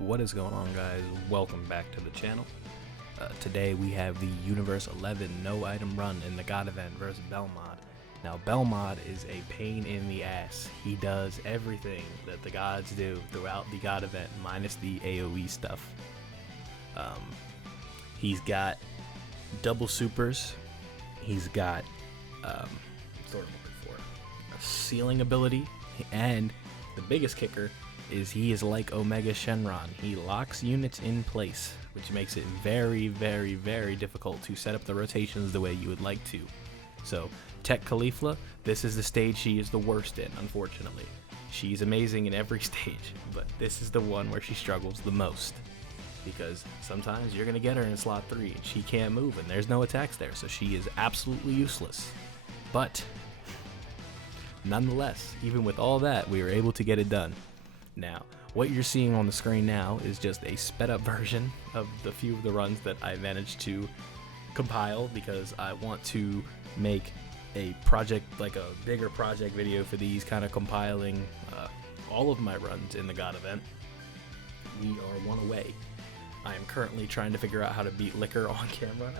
What is going on, guys? Welcome back to the channel. Today we have the Universe 11 no item run in the God event versus BELMOD. Now BELMOD is a pain in the ass. He does everything that the gods do throughout the God event minus the AoE stuff. He's got double supers. He's got sort of looking for a ceiling ability, and the biggest kicker is he is like Omega Shenron. He locks units in place, which makes it very, very, very difficult to set up the rotations the way you would like to. So, Tech Caulifla, this is the stage she is the worst in, unfortunately. She's amazing in every stage, but this is the one where she struggles the most. Because sometimes you're going to get her in slot 3 and she can't move and there's no attacks there, so she is absolutely useless. But, nonetheless, even with all that, we were able to get it done. Now, what you're seeing on the screen now is just a sped up version of the few of the runs that I managed to compile, because I want to make a project, like a bigger project video for these, kind of compiling all of my runs in the God event. We are one away. I am currently trying to figure out how to beat Liquor on camera.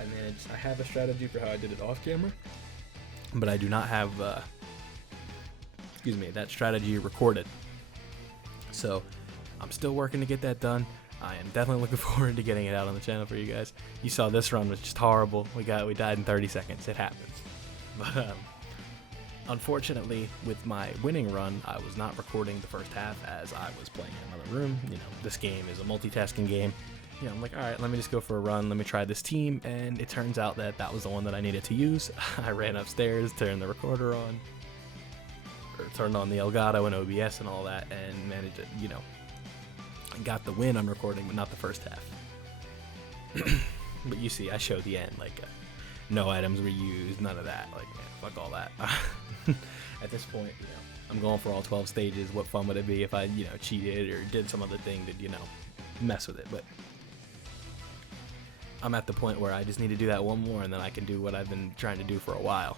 I have a strategy for how I did it off camera, but I do not have that strategy recorded. So I'm still working to get that done. I am definitely looking forward to getting it out on the channel for you guys. You saw this run was just horrible. We died in 30 seconds. It happens. But unfortunately, with my winning run, I was not recording the first half as I was playing in another room. You know, this game is a multitasking game. You know, I'm like, all right, let me just go for a run. Let me try this team. And it turns out that that was the one that I needed to use. I ran upstairs, turned the recorder on, or turned on the Elgato and OBS and all that, and managed to, got the win on recording, but not the first half. But you see, I showed the end, like, no items were used, none of that. Like, man, fuck all that. At this point, I'm going for all 12 stages. What fun would it be if I, cheated or did some other thing to, mess with it? But I'm at the point where I just need to do that one more, and then I can do what I've been trying to do for a while.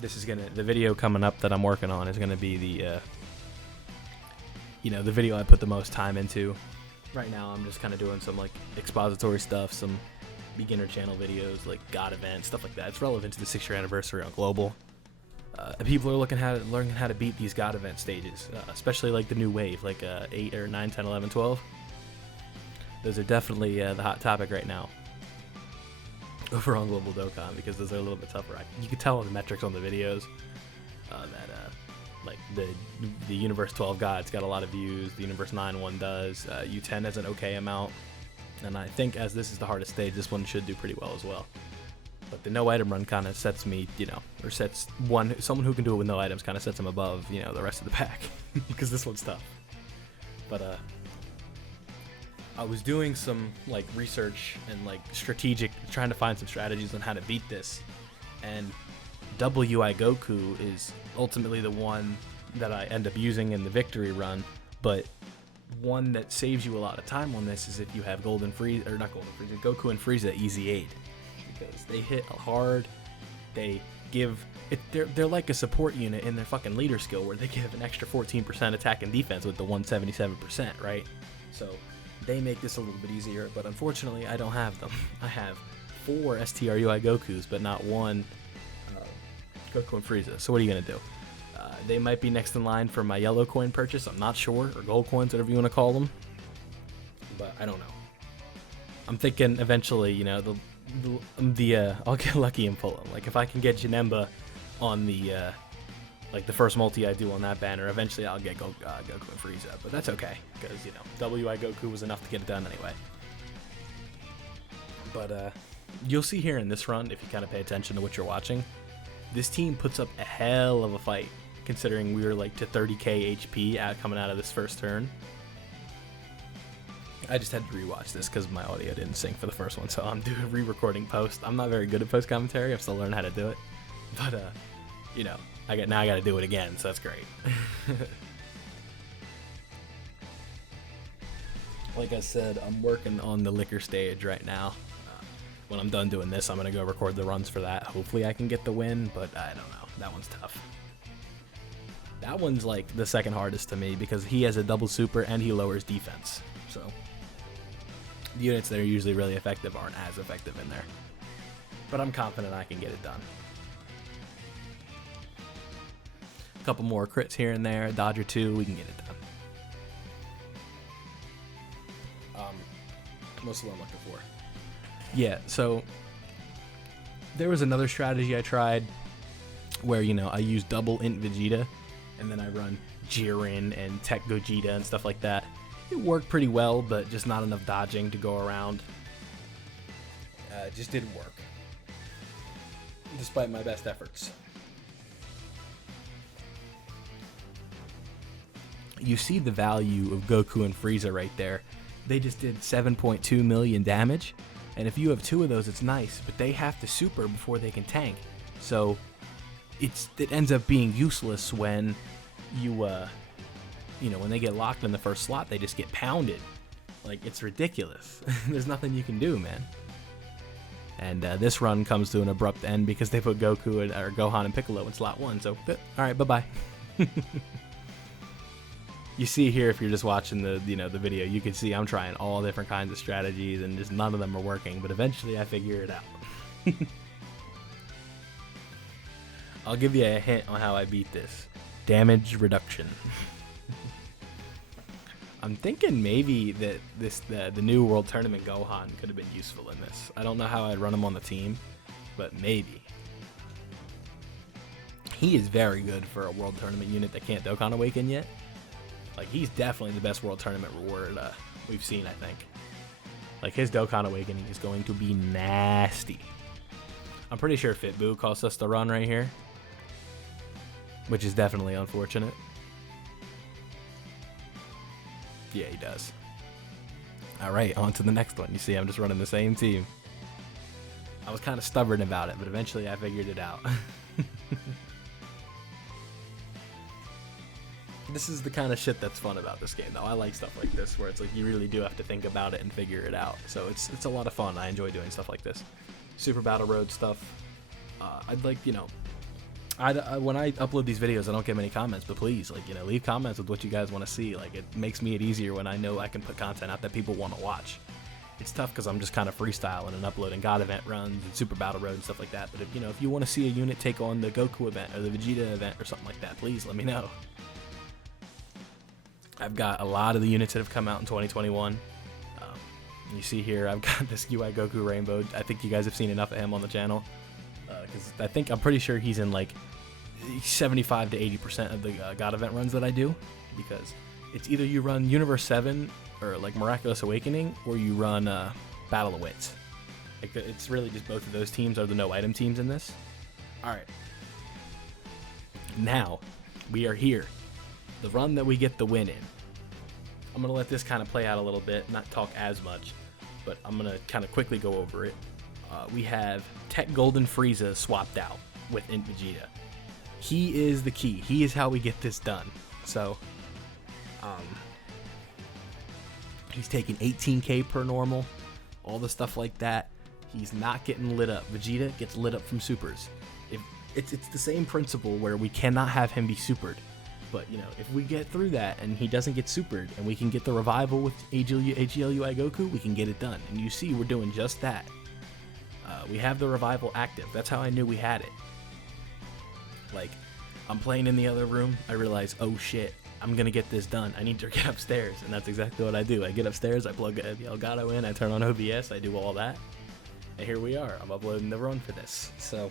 The video coming up that I'm working on is gonna be the video I put the most time into. Right now I'm just kind of doing some like expository stuff, some beginner channel videos, like God event, stuff like that. It's relevant to the 6-year anniversary on global. People are learning how to beat these God event stages, especially like the new wave, like 8 or 9, 10, 11, 12. Those are definitely the hot topic right now over on global Dokkan, because those are a little bit tougher. You can tell on the metrics on the videos that like the Universe 12 God's got a lot of views, the Universe 9 one does, U10 has an okay amount, and I think as this is the hardest stage, this one should do pretty well as well. But the no item run kind of sets me, or sets someone who can do it with no items kind of sets them above, the rest of the pack, because this one's tough. But I was doing some like research and like trying to find some strategies on how to beat this, and WI Goku is ultimately the one that I end up using in the victory run. But one that saves you a lot of time on this is if you have Goku and Frieza easy 8, because they hit hard. They give it. They're like a support unit in their fucking leader skill, where they give an extra 14% attack and defense with the 177%, right? So they make this a little bit easier, but unfortunately I don't have them. I have 4 STRUI Gokus, but not one Goku and Frieza. So what are you gonna do? They might be next in line for my yellow coin purchase. I'm not sure, or gold coins, whatever you want to call them. But I don't know. I'm thinking eventually, I'll get lucky and pull them. Like if I can get Janemba on the like the first multi I do on that banner, eventually I'll get Goku and Frieza. But that's okay, because WI Goku was enough to get it done anyway. But you'll see here in this run, if you kind of pay attention to what you're watching, this team puts up a hell of a fight, considering we were like to 30k HP coming out of this first turn. I just had to rewatch this because my audio didn't sync for the first one, so I'm doing re-recording post. I'm not very good at post commentary. I'm still learning how to do it, but I got to do it again, so that's great. Like I said, I'm working on the Liquor stage right now. When I'm done doing this, I'm gonna go record the runs for that. Hopefully I can get the win, but I don't know. That one's tough. That one's like the second hardest to me because he has a double super and he lowers defense. So the units that are usually really effective aren't as effective in there. But I'm confident I can get it done. A couple more crits here and there, dodge or two, we can get it done. Most of what I'm looking for. Yeah, so there was another strategy I tried where, you know, I use double int Vegeta and then I run Jiren and Tech Gogeta and stuff like that. It worked pretty well, but just not enough dodging to go around. It just didn't work, despite my best efforts. You see the value of Goku and Frieza right there. They just did 7.2 million damage, and if you have two of those, it's nice, but they have to super before they can tank. So it ends up being useless when you know, when they get locked in the first slot, they just get pounded. Like, it's ridiculous. There's nothing you can do, man. And this run comes to an abrupt end because they put Goku or Gohan and Piccolo in slot 1. So, all right, bye-bye. You see here, if you're just watching the video, you can see I'm trying all different kinds of strategies and just none of them are working. But eventually, I figure it out. I'll give you a hint on how I beat this. Damage reduction. I'm thinking maybe that the new World Tournament Gohan could have been useful in this. I don't know how I'd run him on the team, but maybe. He is very good for a World Tournament unit that can't Dokkan Awaken yet. Like, he's definitely the best World Tournament reward we've seen, I think. Like, his Dokkan Awakening is going to be nasty. I'm pretty sure Fitboo cost us the run right here, which is definitely unfortunate. Yeah, he does. All right, on to the next one. You see, I'm just running the same team. I was kind of stubborn about it, but eventually I figured it out. This is the kind of shit that's fun about this game, though. I like stuff like this, where it's like you really do have to think about it and figure it out. So it's a lot of fun. I enjoy doing stuff like this. Super Battle Road stuff. I'd like, you know, when I upload these videos, I don't get many comments, but please, like, you know, leave comments with what you guys want to see. Like, it makes me it easier when I know I can put content out that people want to watch. It's tough because I'm just kind of freestyling and uploading God event runs and Super Battle Road and stuff like that. But if, you know, if you want to see a unit take on the Goku event or the Vegeta event or something like that, please let me know. I've got a lot of the units that have come out in 2021. You see here, I've got this UI Goku Rainbow. I think you guys have seen enough of him on the channel. Because I'm pretty sure he's in like 75 to 80% of the God event runs that I do. Because it's either you run Universe 7 or like Miraculous Awakening, or you run Battle of Wits. Like, it's really just both of those teams are the no item teams in this. All right. Now, we are here. The run that we get the win in. I'm going to let this kind of play out a little bit, not talk as much, but I'm going to kind of quickly go over it. We have Tech Golden Frieza swapped out with Int Vegeta. He is the key. He is how we get this done. So, he's taking 18k per normal, all the stuff like that. He's not getting lit up. Vegeta gets lit up from supers. It's the same principle where we cannot have him be supered. But, you know, if we get through that and he doesn't get supered and we can get the revival with AGLUI Goku, we can get it done. And you see we're doing just that. We have the revival active. That's how I knew we had it. Like, I'm playing in the other room. I realize, oh shit, I'm going to get this done. I need to get upstairs. And that's exactly what I do. I get upstairs, I plug the Elgato in, I turn on OBS, I do all that. And here we are. I'm uploading the run for this. So,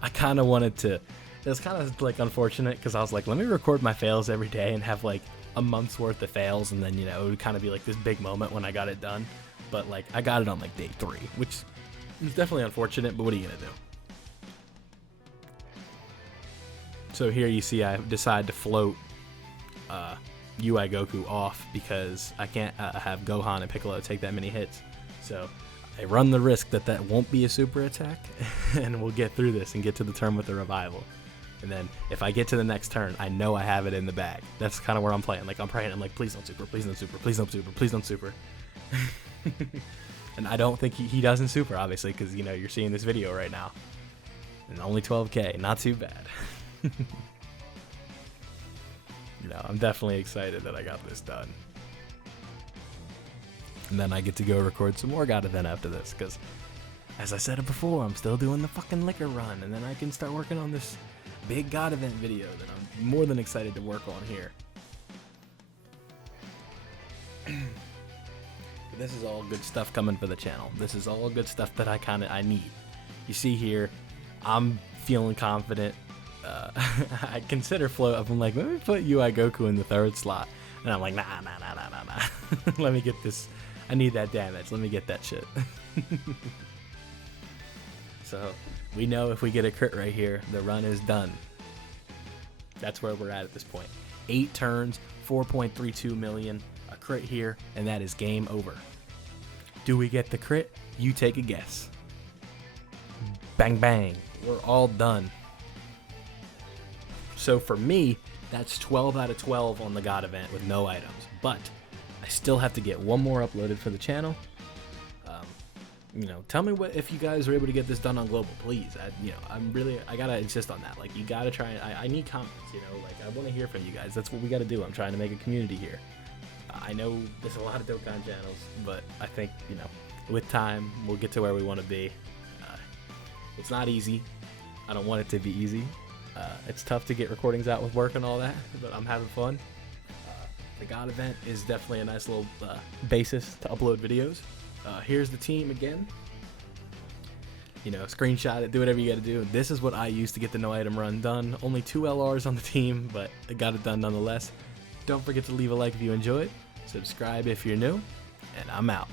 I kind of wanted to... It was kind of like unfortunate because I was like, let me record my fails every day and have like a month's worth of fails, and then, you know, it would kind of be like this big moment when I got it done. But like, I got it on like day 3, which is definitely unfortunate, but what are you gonna do? So here you see I decide to float UI Goku off because I can't have Gohan and Piccolo take that many hits. So I run the risk that won't be a super attack, and we'll get through this and get to the turn with the revival. And then if I get to the next turn, I know I have it in the bag. That's kind of where I'm playing. Like, I'm praying. I'm like, please don't super, please don't super, please don't super, please don't super. And I don't think he doesn't super, obviously, because, you know, you're seeing this video right now. And only 12k, not too bad. I'm definitely excited that I got this done. And then I get to go record some more God event after this, because as I said it before, I'm still doing the fucking liquor run, and then I can start working on this big God event video that I'm more than excited to work on here. But this is all good stuff coming for the channel. This is all good stuff that I need. You see here, I'm feeling confident. I consider float up. I'm like, let me put UI Goku in the 3rd slot. And I'm like, nah. Let me get this. I need that damage. Let me get that shit. So we know if we get a crit right here, the run is done. That's where we're at this point. 8 turns, 4.32 million, a crit here, and that is game over. Do we get the crit? You take a guess. Bang, bang. We're all done. So for me, that's 12 out of 12 on the God event with no items. But I still have to get one more uploaded for the channel. Tell me what if you guys are able to get this done on global, please. I gotta insist on that. Like, you gotta try. I need comments. Like, I want to hear from you guys. That's what we gotta do. I'm trying to make a community here. I know there's a lot of Dokkan channels, but I think with time we'll get to where we want to be. It's not easy. I don't want it to be easy. It's tough to get recordings out with work and all that, but I'm having fun. The God event is definitely a nice little basis to upload videos. Here's the team again. Screenshot it, do whatever you gotta do. This is what I used to get the no item run done. Only 2 LRs on the team, but I got it done nonetheless. Don't forget to leave a like if you enjoyed. Subscribe if you're new, and I'm out.